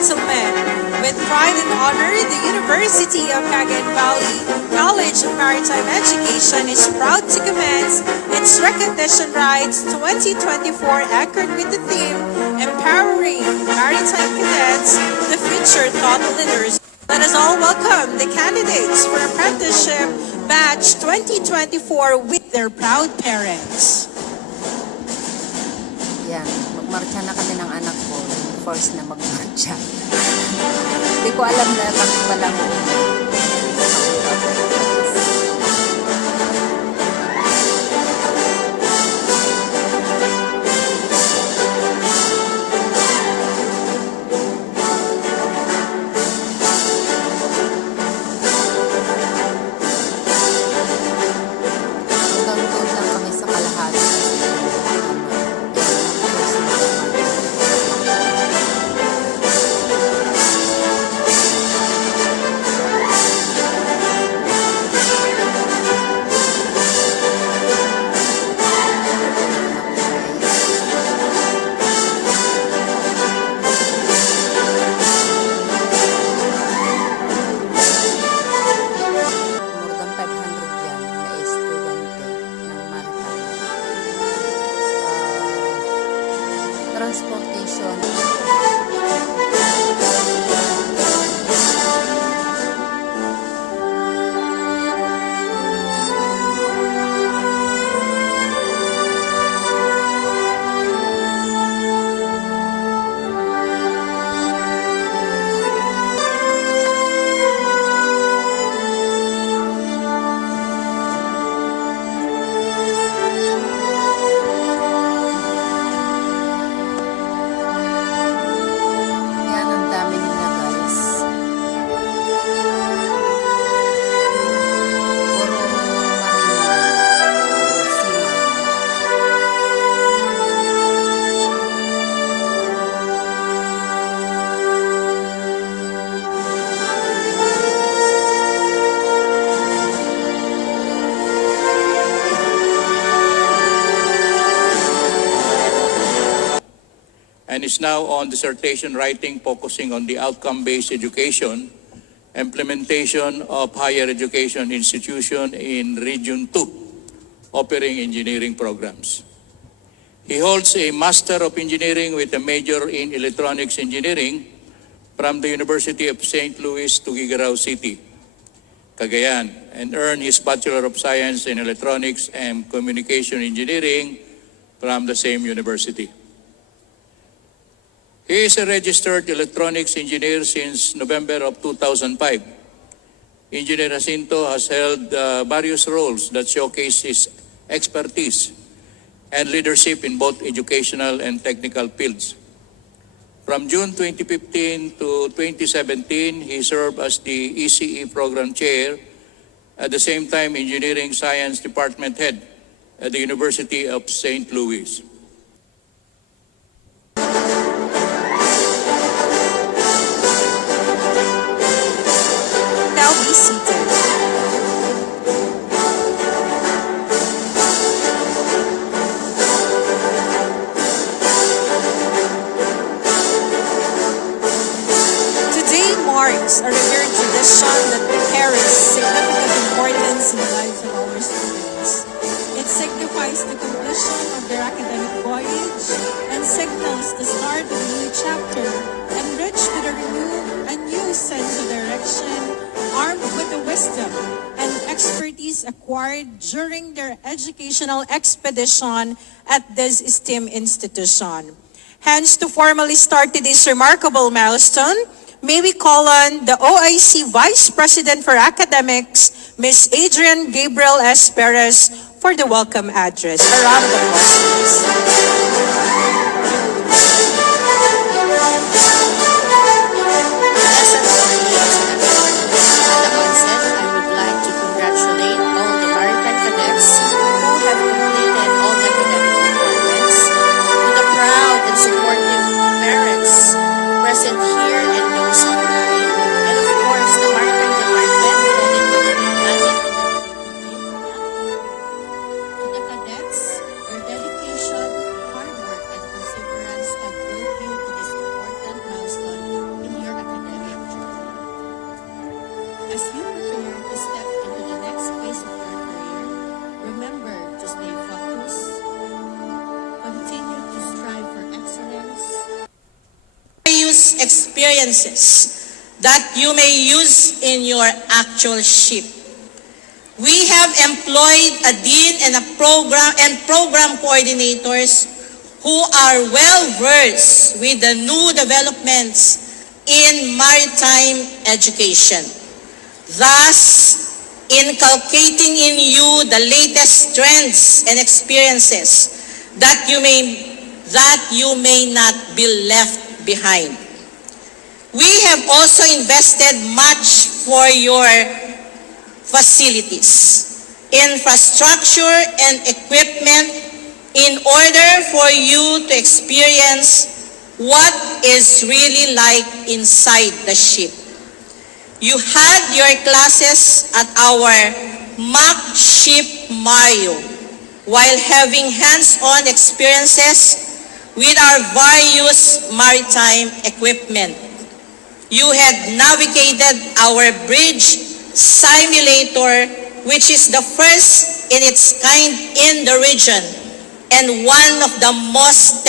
gentlemen, with pride and honor, the University of Cagayan Valley College of Maritime Education is proud to commence its Recognition Rides 2024 anchored with the theme Empowering Maritime Cadets, the Future Thought Leaders. Let us all welcome the candidates for Apprenticeship Batch 2024 with their proud parents. Yan, magmarcha na kami ng anak ko. Force na magmarcha. Hindi ko alam na bakit pala ko. Hanggang doon lang kami sa kalahati. Transportation. And is now on dissertation writing focusing on the outcome-based education, implementation of higher education institution in Region 2, offering engineering programs. He holds a Master of Engineering with a major in Electronics Engineering from the University of St. Louis Tuguegarao City, Cagayan, and earned his Bachelor of Science in Electronics and Communication Engineering from the same university. He is a registered electronics engineer since November of 2005. Engineer Jacinto has held various roles that showcase his expertise and leadership in both educational and technical fields. From June 2015 to 2017, he served as the ECE Program Chair, at the same time Engineering Science Department Head at the University of St. Louis. Now be seated. Today marks a revered tradition that carries significant importance in the lives of our students. It signifies the completion of their academic voyage and signals the start of a new chapter, enriched with a new sense of direction, armed with the wisdom and expertise acquired during their educational expedition at this esteemed institution. Hence, to formally start today's remarkable milestone, may we call on the OIC Vice President for Academics, Ms. Adrian Gabriel S. Perez, for the welcome address. A round of applause, please. as you prepare to step into the next phase of your career, remember to stay focused, continue to strive for excellence, Use experiences that you may use in your actual ship. We have employed a dean and program coordinators who are well versed with the new developments in maritime education, thus inculcating in you the latest trends and experiences that you may not be left behind. We have also invested much for your facilities, infrastructure, and equipment in order for you to experience what is really like inside the ship. You had your classes at our mock ship Mario while having hands-on experiences with our various maritime equipment. You had navigated our bridge simulator, which is the first in its kind in the region and one of the most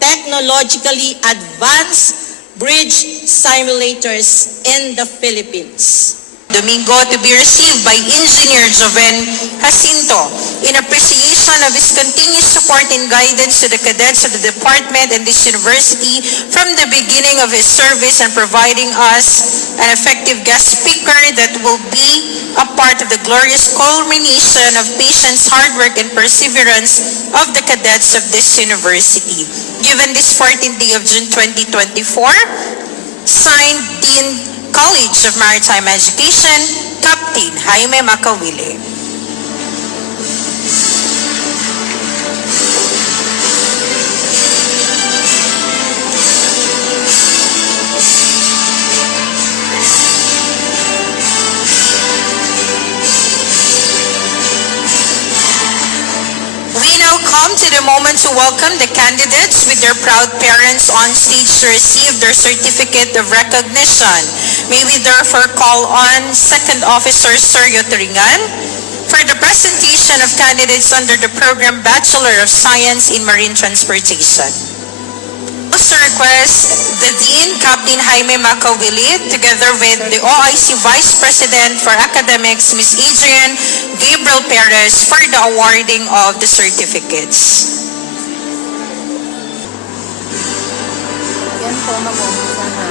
technologically advanced bridge simulators in the Philippines. Domingo to be received by Engineer Joven Jacinto in appreciation of his continuous support and guidance to the cadets of the department and this university from the beginning of his service and providing us an effective guest speaker that will be a part of the glorious culmination of patience, hard work, and perseverance of the cadets of this university. Given this 14th day of June 2024, signed Dean College of Maritime Education, Captain Jaime Macawile. We now come to the moment to welcome the candidates with their proud parents on stage to receive their certificate of recognition. May we therefore call on Second Officer Sergio Turingan for the presentation of candidates under the program Bachelor of Science in Marine Transportation. Also request the Dean, Captain Jaime Macawile, together with the OIC Vice President for Academics, Ms. Adrian Gabriel Perez, for the awarding of the certificates. Yan po mag-umpisa na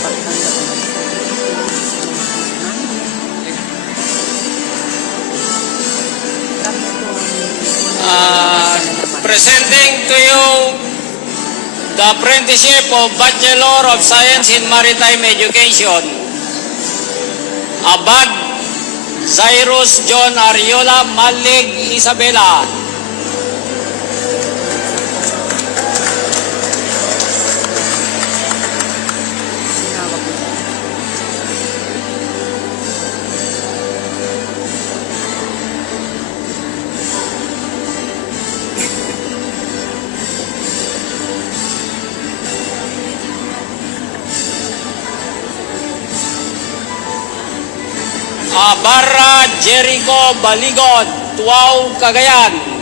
pagtanggap ng certificates ng kami po Presenting to you the apprenticeship of Bachelor of Science in Maritime Education. Abad Cyrus John Ariola Malig Isabela. tinawag ko. Barra Jericho Baligon, Tuaw, Cagayan.